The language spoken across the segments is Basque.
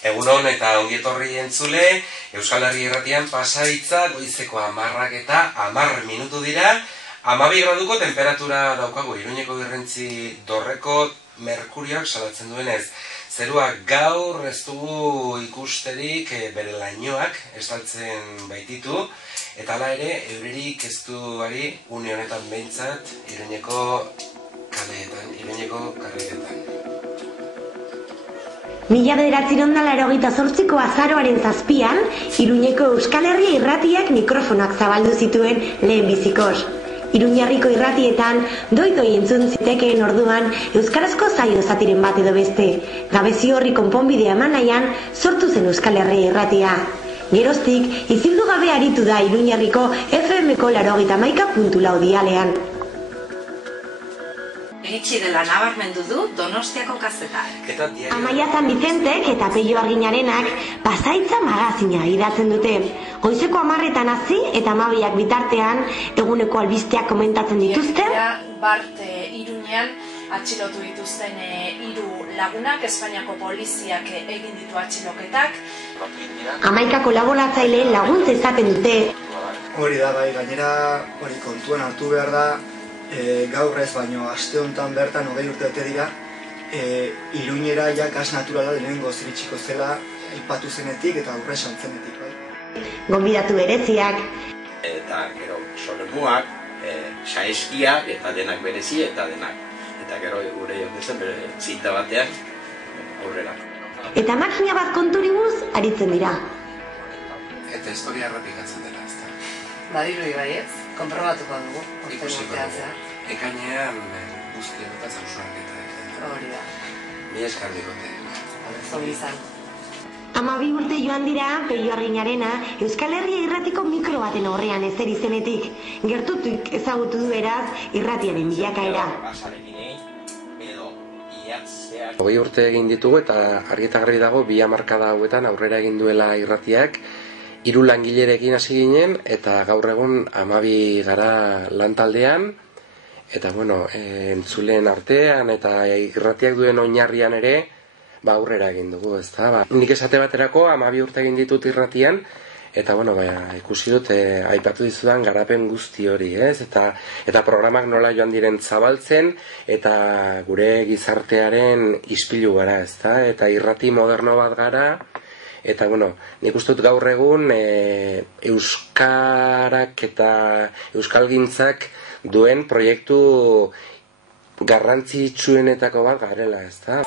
Egunon eta ongietorri entzule, Euskal Herri Irratian Pasahitza goizeko 10 eta 10 minutu dira. 12 graduko temperatura daukagu, Iruñeko Birrentzi Dorreko merkurioak salatzen duenez. Zeruak gaur ez dugu ikusterik bere lainoak estaltzen baititu, eta hala ere, euririk ez du bari une honetan behintzat Iruñeko kaleetan, Iruñeko karriketan. 1988ko azaroaren 7an, Iruñeko Euskal Herria Irratiak mikrofonak zabaldu zituen lehenbizikoz. Iruñarriko irratietan doi-doi entzun zitekeen orduan euskarazko zaio zatiren bat edo beste. Gabezi horri konponbidea eman nahian sortu zen Euskal Herria Irratia. Geroztik, isildu gabe aritu da Iruñarriko FM-ko 91.4 dialean. Iritsi dela nabarmendu du Donostiako kazetak. Amaia San Vicentek eta Peio Arginarenak Pasahitza magazina idatzen dute. Goizeko 10etan hasi eta 12ak bitartean eguneko albisteak komentatzen dituzte. Bart Iruñean atxilotu dituzten 3 lagunak, Espainiako poliziak egin ditu atxiloketak. 11 kolaboratzaile laguntza izaten dute. Hori da, bai, gainera hori kontuan hartu behar da, gaur ez baino aste honetan bertan 20 urte bete dira, Iruñera ja gas naturala lehenengo ziritsiko zela aipatu zenetik eta aurre santzenetik, bai. Gonbidatu bereziak. Eta gero solemuak, saeskiak eta denak berezi eta denak. Eta gero gure jotezen bere zinta batean aurrera. Eta makina bat konturibuz aritzen dira. Eta historia errepikatzen dela, ez da? Badirudi bai ez, konprobatuko dugu. Ikusiko dugu. Ekainean guzti eta zauzuanketa egiten. Hori da. Mi eskar dikote. Zongi izan. 12 urte joan dira Peio Arginarena Euskal Herria Irratiko mikro baten aurrean ezer izenetik. Gertutik ezagutu du beraz irratiaren bilakaera. 20 urte egin ditugu eta argi eta garbi dago 2 hamarkada hauetan aurrera egin duela irratiak. 3 langilerekin hasi ginen eta gaur egun 12 gara lantaldean. Eta bueno, entzuleen artean eta irratiak duen oinarrian ere aurrera egin dugu, ezta? Nik esate baterako 12 urte egin ditut irratian, eta bueno, ikusi dut aipatu dizudan garapen guzti hori, ez? Eta programak nola joan diren zabaltzen, eta gure gizartearen ispilu gara, ezta? Eta irrati moderno bat gara, eta bueno, nik uste dut gaur egun euskarak eta euskalgintzak duen proiektu garrantzitsuenetako bat garela, ezta?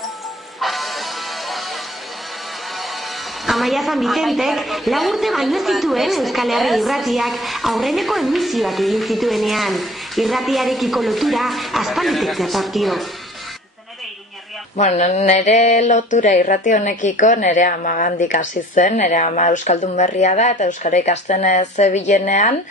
Amaia San Vicentek 4 urte baino zituen Euskal Herria Irratiak aurreneko emisioak egin zituenean. Irratiarekiko lotura aspalditik zetorkio. Bueno, nire lotura irrati honekiko nire amagandik hasi zen, nire ama euskaldun berria da eta euskara ikasten zebilenean,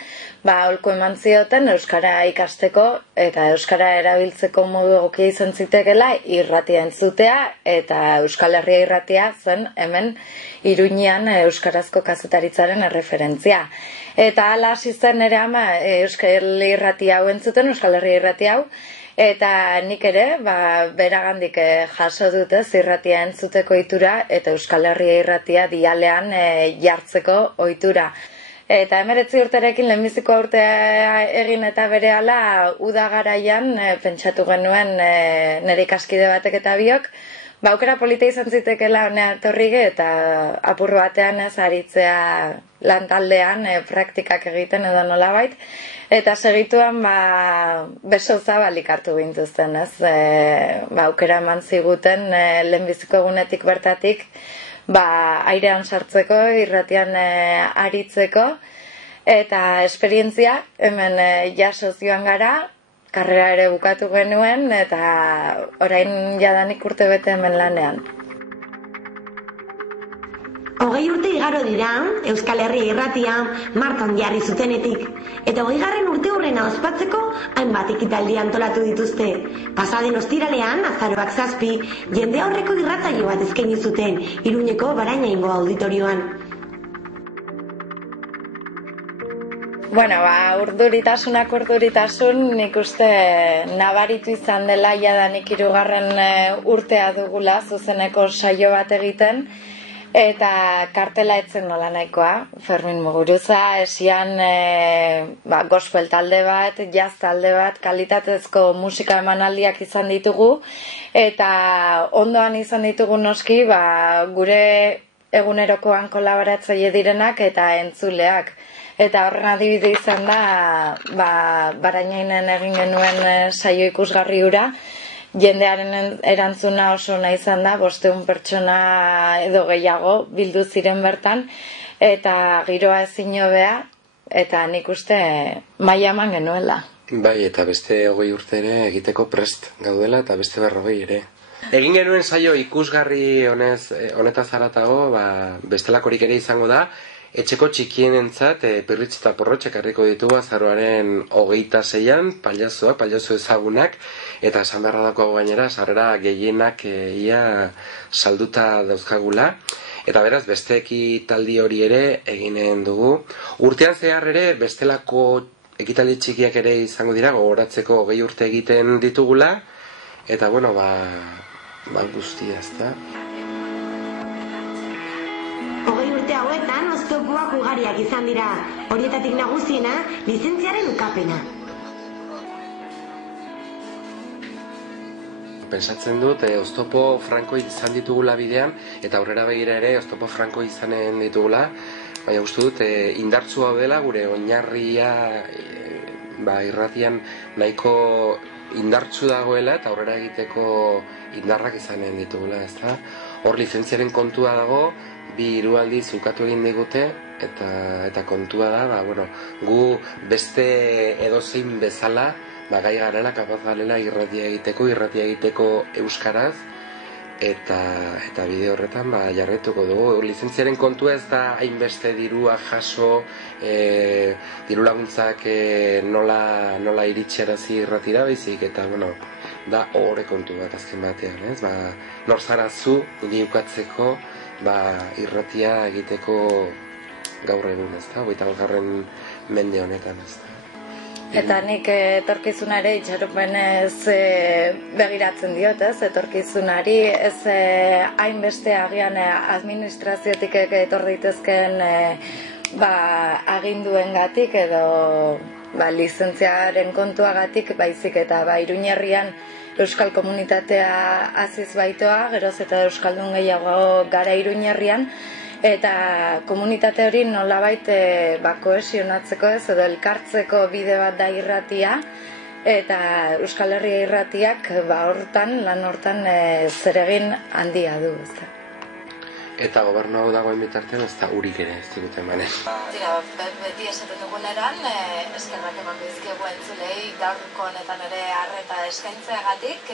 aholku eman zioten euskara ikasteko eta euskara erabiltzeko modu egokia izan zitekela irratia entzutea eta Euskal Herria Irratia zen hemen Iruñean euskarazko kazetaritzaren erreferentzia. Eta hala hasi zen nire ama Euskal Irratia hau entzuten, Euskal Herria Irratia hau, eta nik ere, beragandik jaso dute irratia entzuteko ohitura eta Euskal Herria Irratia dialean jartzeko ohitura. Eta 19 urterekin lehenbiziko urtea egin eta berehala uda garaian pentsatu genuen nire ikaskide batek eta biok, aukera polita izan zitekela honea etorrige eta apur batean ez aritzea lantaldean praktikak egiten edo nolabait. Eta segituan beso zabalik hartu gintuzten, ez? Aukera eman ziguten lehenbiziko egunetik bertatik airean sartzeko, irratian aritzeko, eta esperientzia hemen jaso joan gara, karrera ere bukatu genuen, eta orain jadanik urte bete hemen lanean. 20 urte igaro dira Euskal Herria Irratia martxan jarri zutenetik, eta 20. urteurrena ospatzeko hainbat ekitaldi antolatu dituzte. Pasaden ostiralean, azaroak 7, jende aurreko irratsaio bat eskaini zuten Iruñeko Barainaingo auditorioan. Bueno, urduritasun nik uste nabaritu izan dela jadanik 3. urtea dugula zuzeneko saio bat egiten, Eta kartela etzen nola nahikoa, Fermin Muguruza, esian gospel talde bat, jazz talde bat, kalitatezko musika emanaldiak izan ditugu, eta ondoan izan ditugu noski gure egunerokoan kolaboratzaile direnak eta entzuleak. Eta horren adibide izan da, Barainainen egin genuen saio ikusgarri hura, jendearen erantzuna oso nahi izan da, 500 pertsona edo gehiago bildu ziren bertan, eta giroa ezin hobea, eta nik uste maila eman genuela. Bai, eta beste 20 urte ere egiteko prest gaudela, eta beste 40 ere. Egin genuen saio ikusgarri honetaz haratago, bestelakorik ere izango da, etxeko txikienentzat pirritx eta porrotx ekarriko ditugu azaroaren 26an, pailazo ezagunak, eta esan beharra dago gainera, sarrera gehienak ia salduta dauzkagula. Eta beraz, beste ekitaldi hori ere eginen dugu. Urtean zehar ere, bestelako ekitaldi txikiak ere izango dira, gogoratzeko 20 urte egiten ditugula, eta bueno, guztia, ezta? 20 urte hauetan oztopoak ugariak izan dira, horietatik nagusiena lizentziaren ukapena. Pentsatzen dut, oztopo franko izan ditugula bidean, eta aurrera begira ere oztopo franko izanen ditugula, baina uste dut indartsua dela gure oinarria irratian nahiko indartsu dagoela eta aurrera egiteko indarrak izanen ditugula, ezta? Hor lizentziaren kontua dago, 2 aldiz ukatu egin digute, eta kontua da, gu beste edozein bezala, gai garela, kapaz garela irratia egiteko euskaraz, eta bide horretan jarretuko dugu. Lizentziaren kontua ez da hainbeste dirua jaso, diru laguntzak nola iritsarazi irratira baizik, eta da ohore kontu bat azken batean, ez? Nor zara zu, niri ukatzeko, irratia egiteko gaur egun, ez da? 21. mende honetan, ez da? Eta nik etorkizunare itxaropenez begiratzen diot, ez? Etorkizunari ez hainbeste agian administraziotik etor daitezkeen aginduengatik edo lizentziaren kontuagatik baizik eta Iruñerrian euskal komunitatea haziz baitoa, geroz eta euskaldun gehiago gara Iruñerrian, eta komunitate hori nolabait kohesionatzeko ez edo elkartzeko bide bat da irratia, eta Euskal Herria irratiak lan hortan zeregin handia du. Eta gobernu hau dagoen bitartean ez da urik ere ez digute emanen. Beti esaten duguneran, eskerrak emango dizkiegu entzulei gaurko honetan ere arreta eskaintzeagatik,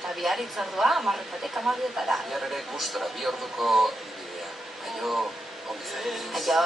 eta bihar hitzordua 10:00-tik 12:00-etara. Bihar ere gustora 2 orduko bidea. Aio, ongi zain. Aio.